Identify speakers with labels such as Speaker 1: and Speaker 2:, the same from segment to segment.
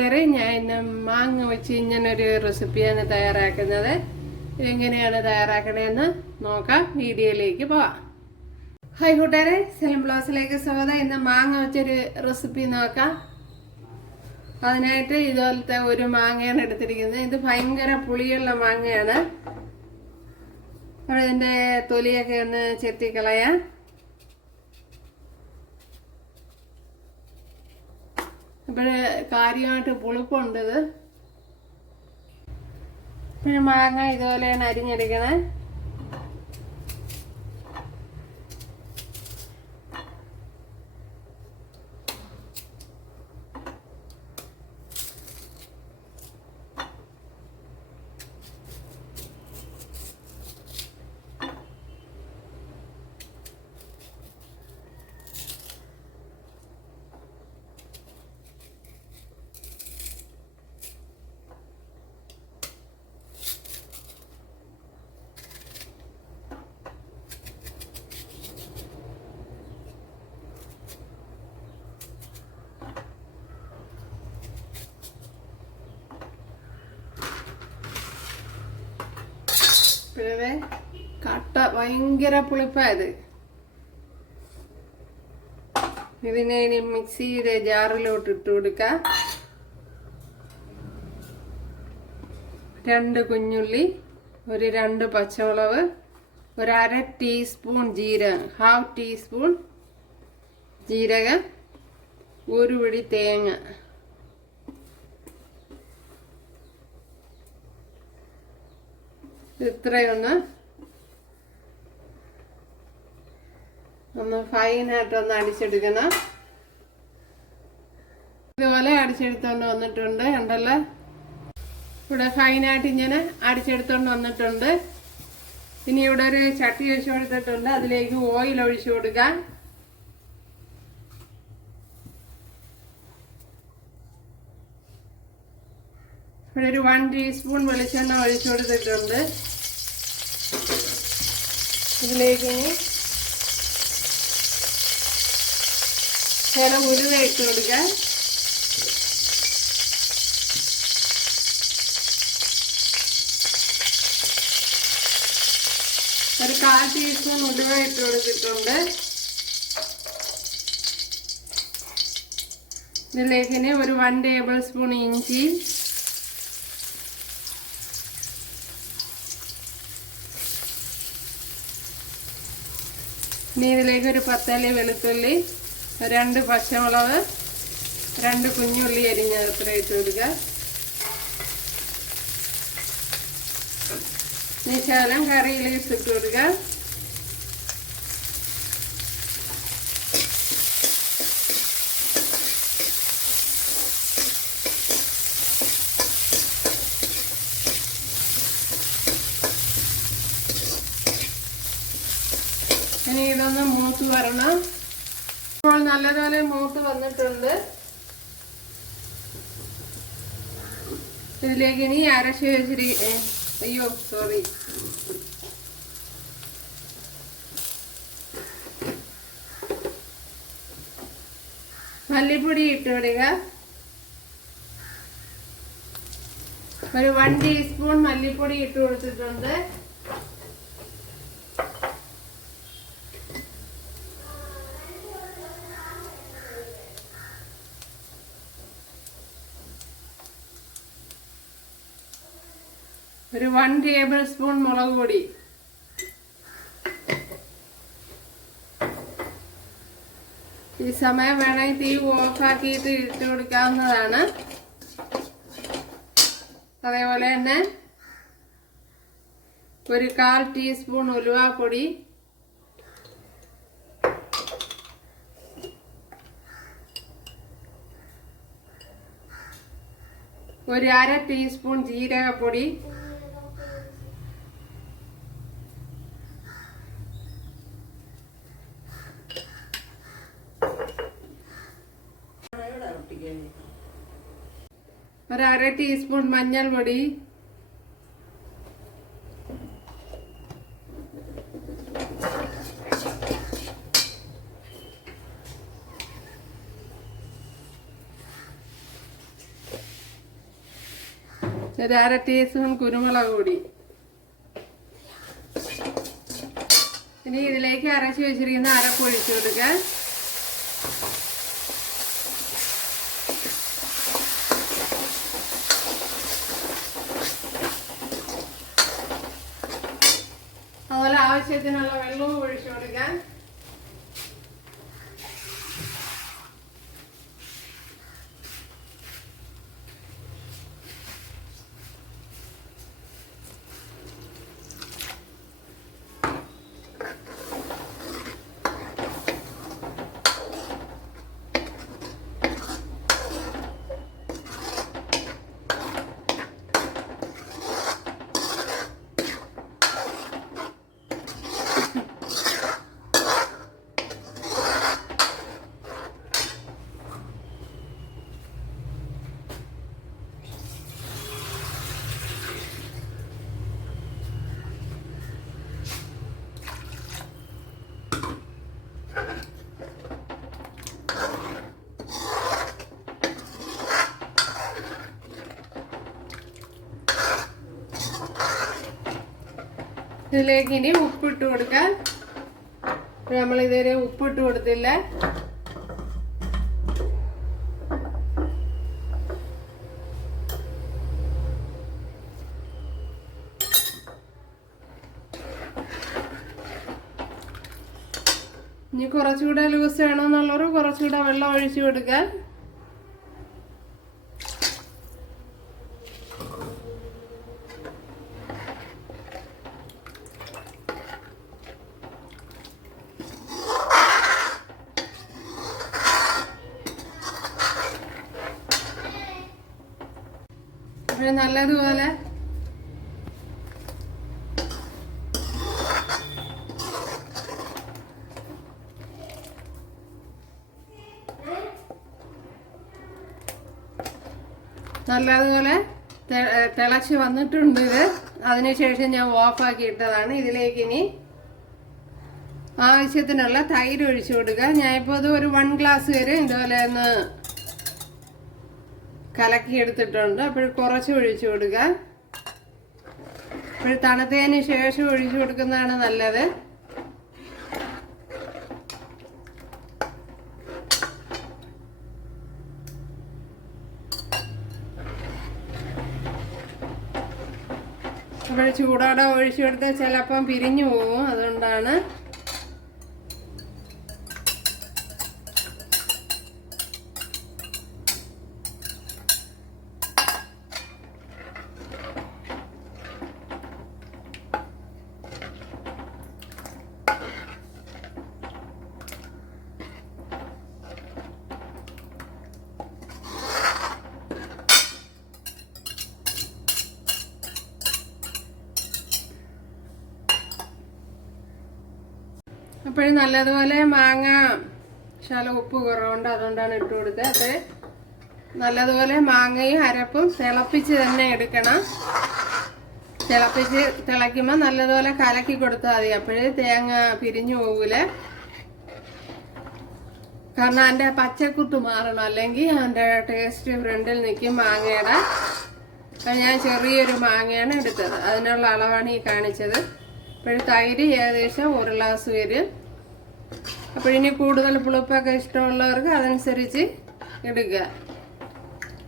Speaker 1: വളരെ ഞാൻ മാങ്ങ വെച്ച് ഇങ്ങനൊരു റെസിപ്പിയാണ് തയ്യാറാക്കുന്നത്. എങ്ങനെയാണ് തയ്യാറാക്കണതെന്ന് നോക്കാം. വീഡിയോയിലേക്ക് പോവാം. ഹായ് കൂട്ടുകാരെ സെലം ബ്ലൗസിലേക്ക് സ്വാഗതം. ഇന്ന് മാങ്ങ വെച്ചൊരു റെസിപ്പി നോക്കാം. അതിനായിട്ട് ഇതുപോലത്തെ ഒരു മാങ്ങയാണ് എടുത്തിരിക്കുന്നത്. ഇത് ഭയങ്കര പുളിയുള്ള മാങ്ങയാണ്. അപ്പോൾ ഇതിന്റെ തൊലിയൊക്കെ ഒന്ന് ചെത്തിക്കളയാം. ഇവിടെ കാര്യമായിട്ട് പുളിപ്പുണ്ട് ഇത്. പിന്നെ മാങ്ങ ഇതുപോലെയാണ് അരിഞ്ഞെടുക്കണേ. പിന്നെ കട്ട ഭയങ്കര പുളിപ്പായത്. ഇതിനെ ഇനി മിക്സിയുടെ ജാറിലോട്ട് ഇട്ട് കൊടുക്കാം. രണ്ട് കുഞ്ഞുള്ളി ഒരു രണ്ട് പച്ചമുളക് ഒരു അര ടീസ്പൂൺ ജീരകം ഹാഫ് ടീസ്പൂൺ ജീരകം ഒരു പിടി തേങ്ങ. ഇത്രയൊന്ന്. ഒന്ന് ഫൈനായിട്ടൊന്ന് അടിച്ചെടുക്കണം. ഇതുപോലെ അടിച്ചെടുത്തോണ്ട് വന്നിട്ടുണ്ട് ഉണ്ടല്ലോ ഇവിടെ ഫൈനായിട്ട് ഇങ്ങനെ അടിച്ചെടുത്തോണ്ട് വന്നിട്ടുണ്ട്. ഇനി ഇവിടെ ഒരു ചട്ടി ഒഴിച്ചു കൊടുത്തിട്ടുണ്ട്. അതിലേക്ക് ഓയിൽ ഒഴിച്ചു കൊടുക്കാം. ഇവിടെ ഒരു വൺ ടീസ്പൂൺ വെളിച്ചെണ്ണ ഒഴിച്ചു കൊടുത്തിട്ടുണ്ട്. ഇതിലേക്ക് ചില ഉരുവ ഇട്ട് കൊടുക്കാം. ഒരു കാൽ ടീസ്പൂൺ ഉലുവ ഇട്ട് കൊടുത്തിട്ടുണ്ട്. ഇതിലേക്ക് ഒരു വൺ ടേബിൾ സ്പൂൺ ഇഞ്ചി ഇനി ഇതിലേക്ക് ഒരു പത്തല്ലി വെളുത്തുള്ളി രണ്ട് പച്ചമുളക് രണ്ട് കുഞ്ഞുള്ളി അരിഞ്ഞത് അത്ര ഇട്ട് കൊടുക്കുക. ഇനി ശകലം കറിയിലേക്ക് ഇട്ട് കൊടുക്കുക ഇനി ഇതൊന്ന് മൂത്ത് വരണം. ഇപ്പോൾ നല്ലതുപോലെ മൂത്ത് വന്നിട്ടുണ്ട്. ഇതിലേക്ക് ഇനി അരച്ച് വെച്ചിരി അയ്യോ സോറി മല്ലിപ്പൊടി ഇട്ട് വിടുക ഒരു വൺ ടീസ്പൂൺ മല്ലിപ്പൊടി ഇട്ട് കൊടുത്തിട്ടുണ്ട്. ഒരു വൺ ടേബിൾ സ്പൂൺ മുളക് പൊടി. ഈ സമയം വേണമെങ്കിൽ തീ ഓഫാക്കിയിട്ട് ഇട്ട് കൊടുക്കാവുന്നതാണ്. അതേപോലെ തന്നെ ഒരു കാൽ ടീസ്പൂൺ ഉലുവാപ്പൊടി ഒരു അര ടീസ്പൂൺ ജീരകപ്പൊടി. ഒരു അര ടീസ്പൂൺ മഞ്ഞൾപൊടി ഒരു അര ടീസ്പൂൺ കുരുമുളക് പൊടി. ഇനി ഇതിലേക്ക് അരച്ച് വെച്ചിരിക്കുന്ന അരപ്പ് ഒഴിച്ചു കൊടുക്കുക അതുപോലെ ആവശ്യത്തിനുള്ള വെള്ളവും ഒഴിച്ചു ഇതിലേക്ക് ഇനി ഉപ്പിട്ട് കൊടുക്കാം. നമ്മൾ ഇതുവരെ ഉപ്പിട്ട് കൊടുത്തില്ല. ഇനി കുറച്ചുകൂടെ ലൂസ് വേണമെന്നുള്ളവർ കുറച്ചുകൂടെ വെള്ളം ഒഴിച്ചു കൊടുക്കാൻ നല്ലതുപോലെ. നല്ലതുപോലെ തിളച്ച് വന്നിട്ടുണ്ട് ഇത്. അതിനുശേഷം ഞാൻ ഓഫാക്കി ഇട്ടതാണ്. ഇതിലേക്ക് ഇനി ആവശ്യത്തിനുള്ള തൈര് ഒഴിച്ചു കൊടുക്കുക. ഞാനിപ്പോൾ ഇത് ഒരു വൺ ഗ്ലാസ് വരെ ഇതുപോലെ ഒന്ന് കലക്കി എടുത്തിട്ടുണ്ട് അപ്പോൾ കുറച്ച് ഒഴിച്ചു കൊടുക്കുക അപ്പോൾ തണുത്തതിന് ശേഷം ഒഴിച്ചു കൊടുക്കുന്നതാണ് നല്ലത്. അപ്പോൾ ചൂടോടെ ഒഴിച്ചു കൊടുത്താൽ ചിലപ്പം പിരിഞ്ഞു പോകും അതുകൊണ്ടാണ് അപ്പോഴും നല്ലതുപോലെ മാങ്ങ ശാല ഉപ്പ് കുറവുണ്ട് അതുകൊണ്ടാണ് ഇട്ട് കൊടുത്തത് അപ്പോൾ നല്ലതുപോലെ മാങ്ങയും അരപ്പും തിളപ്പിച്ച് തന്നെ എടുക്കണം. തിളപ്പിച്ച് തിളയ്ക്കുമ്പോൾ നല്ലതുപോലെ കലക്കി കൊടുത്താൽ മതി. അപ്പോഴേ തേങ്ങ പിരിഞ്ഞു പോകൂല? കാരണം അതിന്റെ പച്ചക്കുത്ത് മാറണം. അല്ലെങ്കിൽ അതിന്റെ ടേസ്റ്റ് ഫ്രണ്ടിൽ നിൽക്കും മാങ്ങയുടെ. അപ്പം ഞാൻ ചെറിയൊരു മാങ്ങയാണ് എടുത്തത്. അതിനുള്ള അളവാണ് ഈ കാണിച്ചത്. അപ്പോൾ തൈര് ഏകദേശം ഒരു ഗ്ലാസ് വരും. അപ്പോൾ ഇനി കൂടുതൽ പുളിപ്പൊക്കെ ഇഷ്ടമുള്ളവർക്ക് അതനുസരിച്ച് എടുക്കുക.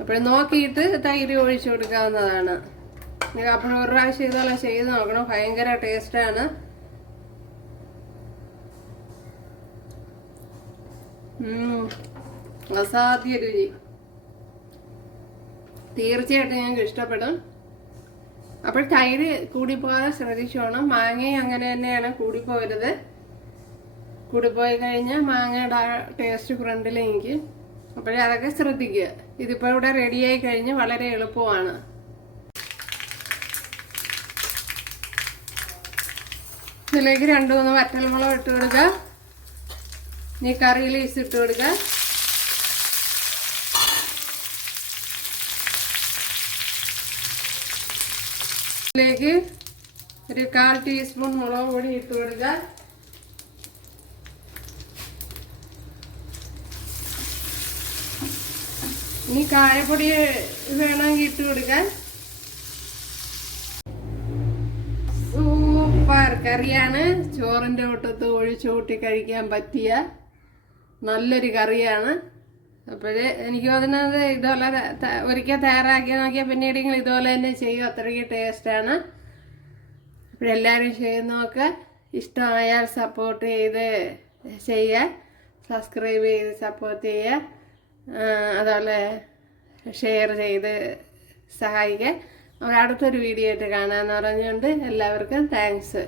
Speaker 1: അപ്പോൾ നോക്കിയിട്ട് തൈര് ഒഴിച്ചു കൊടുക്കാവുന്നതാണ്. അപ്പോൾ ഒരു പ്രാവശ്യം ഇതെല്ലാം ചെയ്ത് നോക്കണം. ഭയങ്കര ടേസ്റ്റാണ്. അസാധ്യ രുചി. തീർച്ചയായിട്ടും ഞങ്ങൾക്ക് ഇഷ്ടപ്പെടും. അപ്പോൾ തൈര് കൂടിപ്പോകാതെ ശ്രദ്ധിച്ചോണം. മാങ്ങയും അങ്ങനെ തന്നെയാണ് കൂടിപ്പോകരുത് പോയി കഴിഞ്ഞാൽ മാങ്ങയുടെ ആ ടേസ്റ്റ് ഫ്രണ്ടിലേക്ക് അപ്പോഴേ അതൊക്കെ ശ്രദ്ധിക്കുക. ഇതിപ്പോൾ ഇവിടെ റെഡിയായി കഴിഞ്ഞ് വളരെ എളുപ്പമാണ്. ഇതിലേക്ക് രണ്ട് മൂന്ന് വറ്റൽമുളക് ഇട്ട് കൊടുക്കുക ഇനി കറിയിൽ ഇട്ട് കൊടുക്കുക ഇതിലേക്ക് ഒരു കാൽ ടീസ്പൂൺ മുളക് പൊടി ഇട്ട് കൊടുക്കുക ഇനി കായപ്പൊടി വേണമെങ്കിൽ ഇട്ട് കൊടുക്കാൻ സൂപ്പർ. കറിയാണ്. ചോറിന്റെ ഒട്ടത്ത് ഒഴിച്ചു കൂട്ടി കഴിക്കാൻ പറ്റിയ നല്ലൊരു കറിയാണ്. അപ്പോഴേ എനിക്ക് തോന്നുന്നത് ഇതുപോലെ ഒരിക്കൽ തയ്യാറാക്കി നോക്കിയാൽ പിന്നീട് നിങ്ങൾ ഇതുപോലെ തന്നെ ചെയ്യും അത്രയ്ക്ക് ടേസ്റ്റാണ്. അപ്പോഴെല്ലാവരും ചെയ്യുന്നതൊക്കെ ഇഷ്ടമായാൽ സപ്പോർട്ട് ചെയ്ത് ചെയ്യുക സബ്സ്ക്രൈബ് ചെയ്ത് സപ്പോർട്ട് ചെയ്യുക. അതുപോലെ ഷെയർ ചെയ്ത് സഹായിക്കാൻ. അടുത്തൊരു വീഡിയോ ആയിട്ട് കാണാമെന്ന് പറഞ്ഞുകൊണ്ട് എല്ലാവർക്കും താങ്ക്സ്